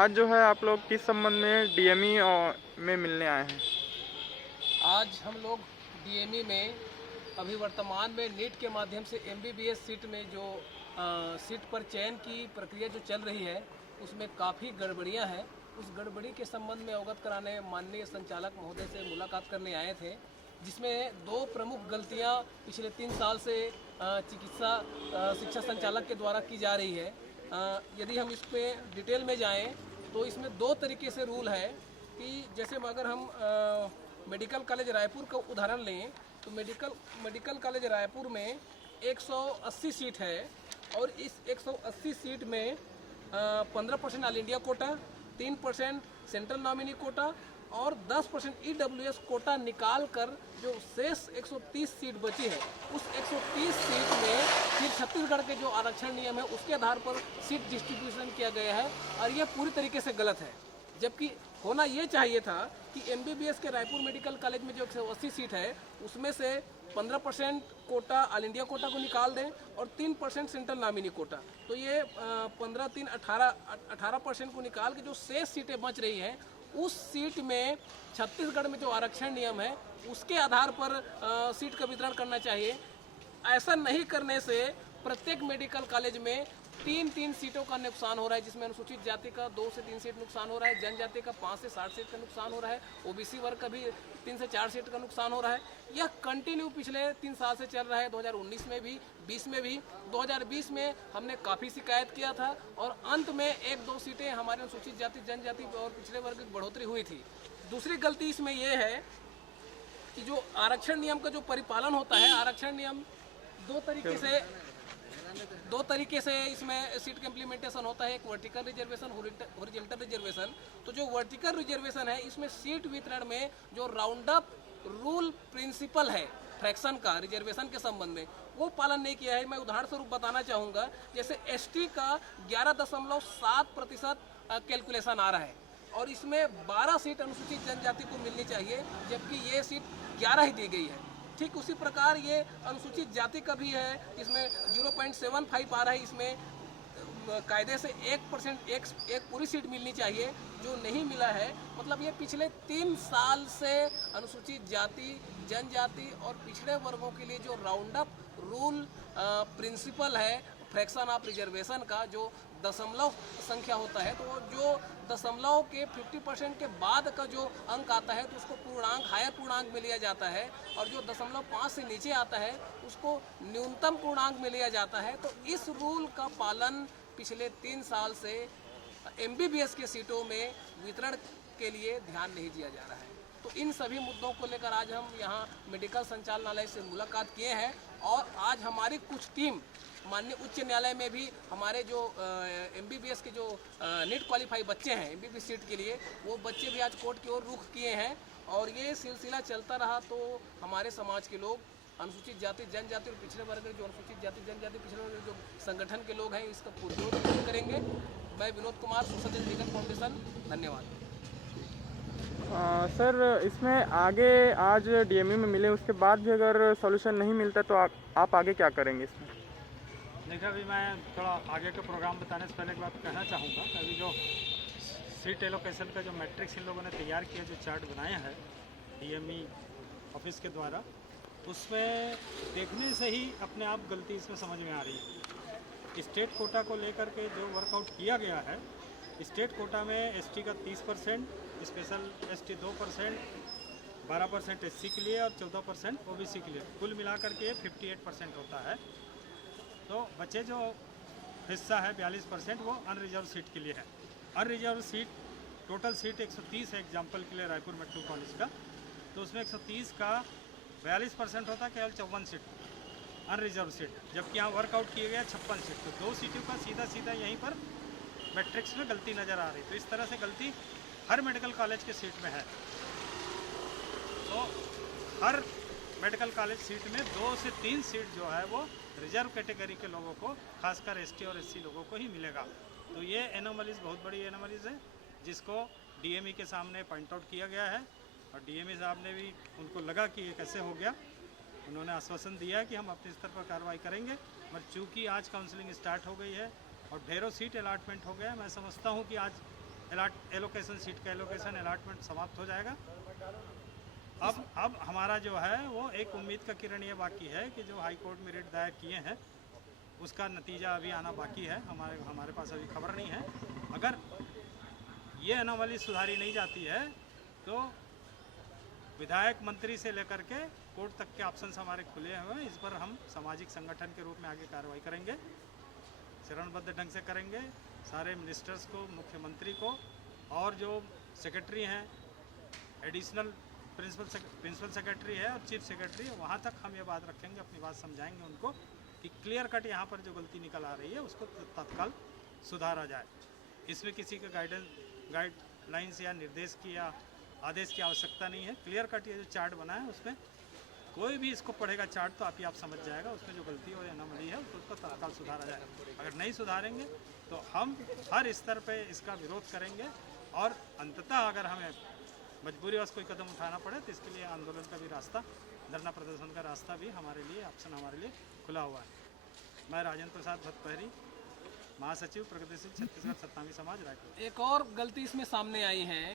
आज जो है आप लोग किस संबंध में डीएमई में मिलने आए हैं? आज हम लोग डीएमई में अभी वर्तमान में नीट के माध्यम से एमबीबीएस सीट में जो सीट पर चयन की प्रक्रिया जो चल रही है उसमें काफ़ी गड़बड़ियां हैं। उस गड़बड़ी के संबंध में अवगत कराने माननीय संचालक महोदय से मुलाकात करने आए थे, जिसमें दो प्रमुख गलतियां पिछले 3 साल से चिकित्सा शिक्षा संचालक के द्वारा की जा रही है। यदि हम इस पे डिटेल में जाएं तो इसमें 2 तरीके से रूल है कि जैसे अगर हम मेडिकल कॉलेज रायपुर का उदाहरण लें तो मेडिकल कॉलेज रायपुर में 180 सीट है और इस 180 सीट में 15% all India quota, 3% central nominee quota और 10% ईडब्ल्यूएस कोटा निकाल कर जो शेष 130 सीट बची है उस 130 सीट में फिर छत्तीसगढ़ के जो आरक्षण नियम है उसके आधार पर सीट डिस्ट्रीब्यूशन किया गया है और ये पूरी तरीके से गलत है। जबकि होना ये चाहिए था कि एमबीबीएस के रायपुर मेडिकल कॉलेज में जो 180 सीट है उसमें से 15% कोटा ऑल इंडिया कोटा को निकाल दें और 3% सेंट्रल नामिनी कोटा, तो ये 18% को निकाल के जो शेष सीटें बच रही हैं उस सीट में छत्तीसगढ़ में जो आरक्षण नियम है उसके आधार पर सीट का वितरण करना चाहिए। ऐसा नहीं करने से प्रत्येक मेडिकल कॉलेज में 3-3 सीटों का नुकसान हो रहा है, जिसमें अनुसूचित जाति का 2 से 3 सीट नुकसान हो रहा है, जनजाति का 5 से 60 सीट का नुकसान हो रहा है, ओबीसी वर्ग का भी 3 से 4 सीट का नुकसान हो रहा है। यह कंटिन्यू पिछले 3 साल से चल रहा है, 2019 में भी, 20 में भी। 2020 में हमने काफ़ी शिकायत किया था और अंत में 1-2 सीटें हमारे अनुसूचित जाति, जनजाति और पिछड़े वर्ग की बढ़ोतरी हुई थी। दूसरी गलती इसमें यह है कि जो आरक्षण नियम का जो परिपालन होता है, आरक्षण नियम दो तरीके से इसमें सीट का इम्प्लीमेंटेशन होता है, एक वर्टिकल रिजर्वेशन, हॉरिजॉन्टल रिजर्वेशन। तो जो वर्टिकल रिजर्वेशन है इसमें सीट वितरण में जो राउंड अप रूल प्रिंसिपल है फ्रैक्शन का रिजर्वेशन के संबंध में वो पालन नहीं किया है। मैं उदाहरण स्वरूप बताना चाहूँगा, जैसे एसटी का 11.7% कैलकुलेशन आ रहा है और इसमें 12 सीट अनुसूचित जनजाति को मिलनी चाहिए, जबकि ये सीट 11 ही दी गई है। ठीक उसी प्रकार ये अनुसूचित जाति का भी है, इसमें 0.75 आ रहा है, इसमें कायदे से 1% एक पूरी सीट मिलनी चाहिए जो नहीं मिला है। मतलब ये पिछले 3 साल से अनुसूचित जाति, जनजाति और पिछड़े वर्गों के लिए जो राउंड अप रूल प्रिंसिपल है फ्रैक्शन ऑफ रिजर्वेशन का, जो दशमलव संख्या होता है, तो जो दशमलव के 50% के बाद का जो अंक आता है तो उसको पूर्णांक, हायर पूर्णांक में लिया जाता है और जो 0.5 से नीचे आता है उसको न्यूनतम पूर्णांक में लिया जाता है। तो इस रूल का पालन पिछले 3 साल से एमबीबीएस के सीटों में वितरण के लिए ध्यान नहीं दिया जा रहा है। तो इन सभी मुद्दों को लेकर आज हम यहाँ मेडिकल संचालनालय से मुलाकात किए हैं और आज हमारी कुछ टीम माननीय उच्च न्यायालय में भी हमारे जो एमबीबीएस के जो नीट क्वालिफाई बच्चे हैं एमबीबीएस सीट के लिए, वो बच्चे भी आज कोर्ट की ओर रुख किए हैं और ये सिलसिला चलता रहा तो हमारे समाज के लोग, अनुसूचित जाति, जनजाति और पिछड़े वर्ग के जो अनुसूचित जाति, जनजाति, पिछड़े वर्ग जो संगठन के लोग हैं इसका पुरजोर करेंगे। मैं Vinod Kumar, social legal foundation, धन्यवाद। सर, इसमें आगे आज डीएमई में मिले उसके बाद भी अगर सॉल्यूशन नहीं मिलता तो आप आगे क्या करेंगे इसमें? देखिए, अभी मैं थोड़ा आगे के प्रोग्राम बताने से पहले एक बात कहना चाहूँगा। अभी जो सीट एलोकेशन का जो मैट्रिक्स इन लोगों ने तैयार किया, जो चार्ट बनाया है डीएमई ऑफिस के द्वारा, उसमें देखने से ही अपने आप गलती इसमें समझ में आ रही है। स्टेट कोटा को लेकर के जो वर्कआउट किया गया है, स्टेट कोटा में एसटी का 30%, स्पेशल एसटी 2%, 12% एससी के लिए और 14% ओबीसी के लिए, कुल मिलाकर के 58% होता है। तो बचे जो हिस्सा है 42% वो अनरिजर्व सीट के लिए है। अनरिजर्व सीट, टोटल सीट 130 है एग्जाम्पल के लिए रायपुर मेडिकल कॉलेज का, तो उसमें 130 का 42% होता है, केवल 54 सीट अनरिजर्व सीट, जबकि यहाँ वर्कआउट किए गए 56 सीट। तो 2 सीटों का सीधा यहीं पर मैट्रिक्स में गलती नज़र आ रही। तो इस तरह से गलती हर मेडिकल कॉलेज के सीट में है। तो हर मेडिकल कॉलेज सीट में 2 से 3 सीट जो है वो रिजर्व कैटेगरी के लोगों को, खासकर एसटी और एससी लोगों को ही मिलेगा। तो ये एनोमलीज बहुत बड़ी एनोमलीज है जिसको डीएमई के सामने पॉइंट आउट किया गया है और डीएमई साहब ने भी, उनको लगा कि ये कैसे हो गया, उन्होंने आश्वासन दिया कि हम अपने स्तर पर कार्रवाई करेंगे। मगर चूँकि आज काउंसलिंग स्टार्ट हो गई है और ढेरों सीट अलाटमेंट हो गया, मैं समझता हूँ कि आज एलोकेशन, सीट का एलोकेशन अलॉटमेंट समाप्त हो जाएगा। अब हमारा जो है वो एक उम्मीद का किरण ये बाकी है कि जो हाई कोर्ट में रिट दायर किए हैं उसका नतीजा अभी आना बाकी है। हमारे पास अभी खबर नहीं है। अगर ये अनोमली सुधारी नहीं जाती है तो विधायक मंत्री से लेकर के कोर्ट तक के ऑप्शंस हमारे खुले हुए हैं। इस पर हम सामाजिक संगठन के रूप में आगे कार्रवाई करेंगे, चरणबद्ध ढंग से करेंगे। सारे मिनिस्टर्स को, मुख्यमंत्री को और जो सेक्रेटरी हैं, एडिशनल प्रिंसिपल सेक्रेटरी है और चीफ सेक्रेटरी है, वहाँ तक हम ये बात रखेंगे, अपनी बात समझाएंगे उनको कि क्लियर कट यहाँ पर जो गलती निकल आ रही है उसको तत्काल सुधारा जाए। इसमें किसी का गाइडलाइंस या निर्देश की या आदेश की आवश्यकता नहीं है। क्लियर कट ये जो चार्ट बना है उसमें कोई भी इसको पढ़ेगा चार्ट तो आप समझ जाएगा उसमें जो गलती और अनोमली है उसको तत्काल सुधारा जाए। अगर नहीं सुधारेंगे तो हम हर स्तर पे इसका विरोध करेंगे और अंततः अगर हमें मजबूरीवश कोई कदम उठाना पड़े तो इसके लिए आंदोलन का भी रास्ता, धरना प्रदर्शन का रास्ता भी हमारे लिए, ऑप्शन हमारे लिए खुला हुआ है। मैं राजेंद्र प्रसाद भट्टपहरी, महासचिव प्रगतिशील छत्तीसगढ़ सत्तावी समाज, रायपुर। एक और गलती इसमें सामने आई है